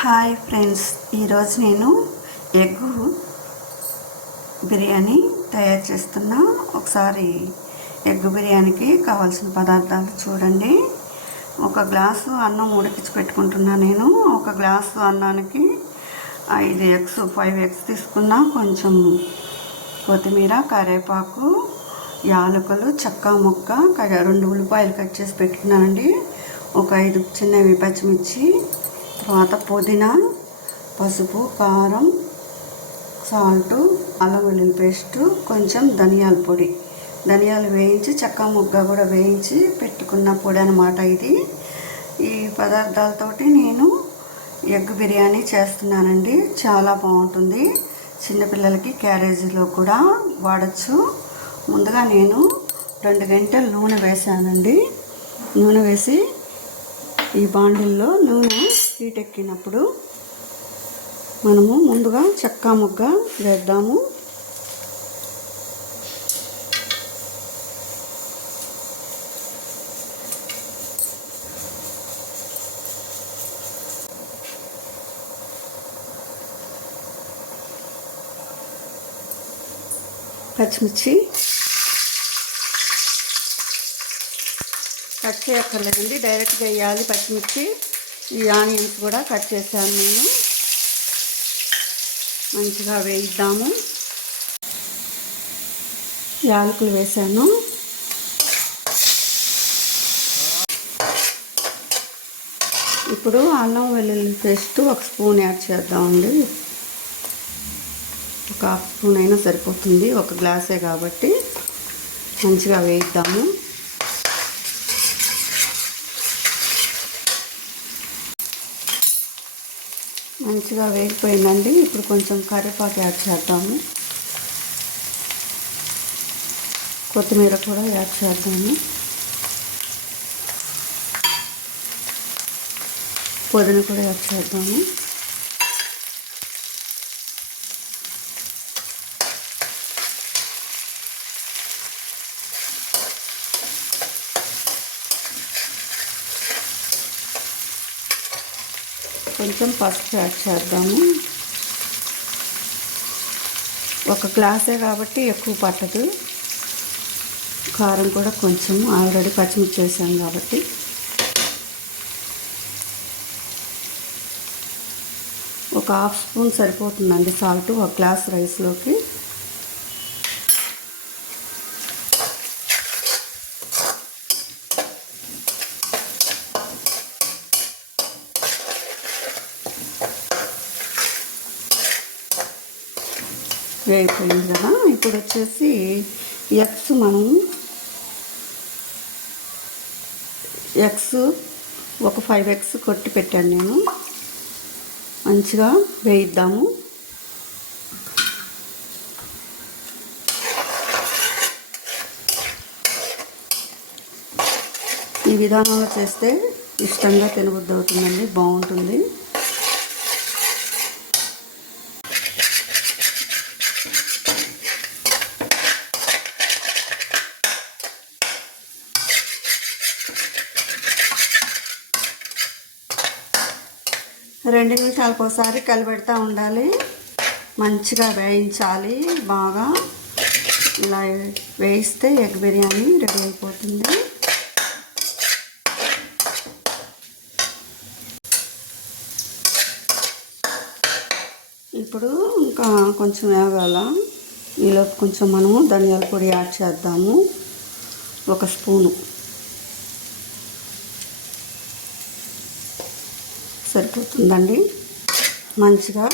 Hi friends ఈరోజు నేను egg biryani తయారు చేస్తున్నా. ఒకసారి ఎగ్ బిర్యానీకి కావాల్సిన పదార్థాలు చూడండి. ఒక గ్లాసు అన్నం ఉడికించి పెట్టుకుంటున్నా నేను. ఒక గ్లాసు అన్నానికి ఐదు ఎగ్స్ ఫైవ్ ఎగ్స్ తీసుకున్నా. కొంచెం కొత్తిమీర కరివేపాకు యాలకులు చెక్క ముక్క రెండు ఉల్లిపాయలు కట్ చేసి పెట్టుకున్నానండి. ఒక ఐదు చిన్నవి పచ్చిమిర్చి తర్వాత పుదీనా పసుపు కారం సాల్టు అల్లం వెల్లుల్లి పేస్టు కొంచెం ధనియాల పొడి. ధనియాలు వేయించి చెక్క ముగ్గ కూడా వేయించి పెట్టుకున్న పొడి అనమాట ఇది. ఈ పదార్థాలతోటి నేను ఎగ్ బిర్యానీ చేస్తున్నానండి. చాలా బాగుంటుంది. చిన్నపిల్లలకి క్యారేజీలో కూడా వాడచ్చు. ముందుగా నేను రెండు గంటలు నూనె వేసానండి నూనె వేసి ఈ బాండిల్లో నూనె హీట్ ఎక్కినప్పుడు మనము ముందుగా చెక్క ముగ్గ వేద్దాము. పచ్చిమిర్చి కట్ చేయక్కర్లేదండి డైరెక్ట్గా వేయాలి పచ్చిమిర్చి. ఈ ఆనియన్స్ కూడా కట్ చేశాను నేను. మంచిగా వేయిద్దాము. యాలకులు వేసాను. ఇప్పుడు అల్లం వెల్లుల్లి పేస్ట్ ఒక స్పూన్ యాడ్ చేద్దామండి. ఒక హాఫ్ స్పూన్ అయినా సరిపోతుంది. ఒక గ్లాసే కాబట్టి మంచిగా వేయిద్దాము. మంచిగా వేగిపోయిందండి. ఇప్పుడు కొంచెం కరివేపాకు యాడ్ చేద్దాము. కొత్తిమీర కూడా యాడ్ చేద్దాము. పుదీనా కూడా యాడ్ చేద్దాము. కొంచెం పసుపు యాడ్ చేద్దాము. ఒక గ్లాసే కాబట్టి ఎక్కువ పట్టదు. కారం కూడా కొంచెం ఆల్రెడీ పచ్చిమిర్చి వేసాం కాబట్టి. ఒక హాఫ్ స్పూన్ సరిపోతుందండి సాల్ట్ ఒక గ్లాస్ రైస్లోకి. వేగిపోయింది కదా. ఇప్పుడు వచ్చేసి ఎగ్స్ మనం ఎగ్స్ ఒక ఫైవ్ ఎగ్స్ కొట్టి పెట్టాను నేను. మంచిగా వేయిద్దాము. ఈ విధానంలో చేస్తే ఇష్టంగా తినబుద్ధి అవుతుందండి బాగుంటుంది. రెండు నిమిషాలకు ఒకసారి కలిపెడతా ఉండాలి. మంచిగా వేయించాలి బాగా. ఇలా వేయిస్తే ఎగ్ బిర్యానీ రెడీ అయిపోతుంది. ఇప్పుడు ఇంకా కొంచెం వేగాల. ఈలోపు కొంచెం మనము ధనియాల పొడి యాడ్ చేద్దాము. ఒక స్పూను. సరిపోతుందండి. మంచిగా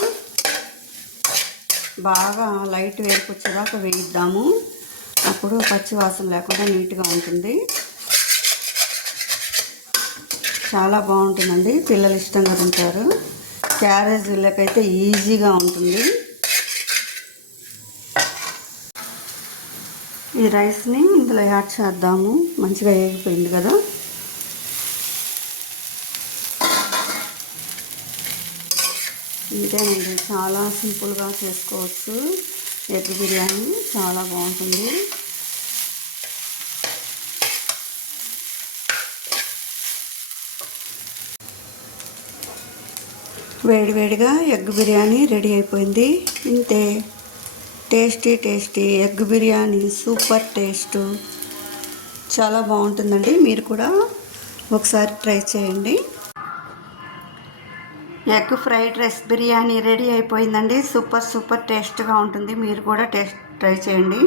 బాగా లైట్ వేరుకొచ్చేదాకా వేయిద్దాము. అప్పుడు పచ్చి వాసన లేకుండా నీట్గా ఉంటుంది. చాలా బాగుంటుందండి. పిల్లలు ఇష్టంగా తింటారు. క్యారేజీలకైతే ఈజీగా ఉంటుంది. ఈ రైస్ని ఇందులో యాడ్ చేద్దాము. మంచిగా వేగిపోయింది కదా. ఇంతేనండి చాలా సింపుల్గా చేసుకోవచ్చు. ఎగ్ బిర్యానీ చాలా బాగుంటుంది. వేడివేడిగా ఎగ్ బిర్యానీ రెడీ అయిపోయింది. ఇంతే. Tasty tasty egg biryani super taste. చాలా బాగుంటుందండి. మీరు కూడా ఒకసారి ట్రై చేయండి. Egg fried rice biryani ready అయిపోయిందండి. సూపర్ సూపర్ టేస్ట్గా ఉంటుంది. మీరు కూడా టేస్ట్ ట్రై చేయండి.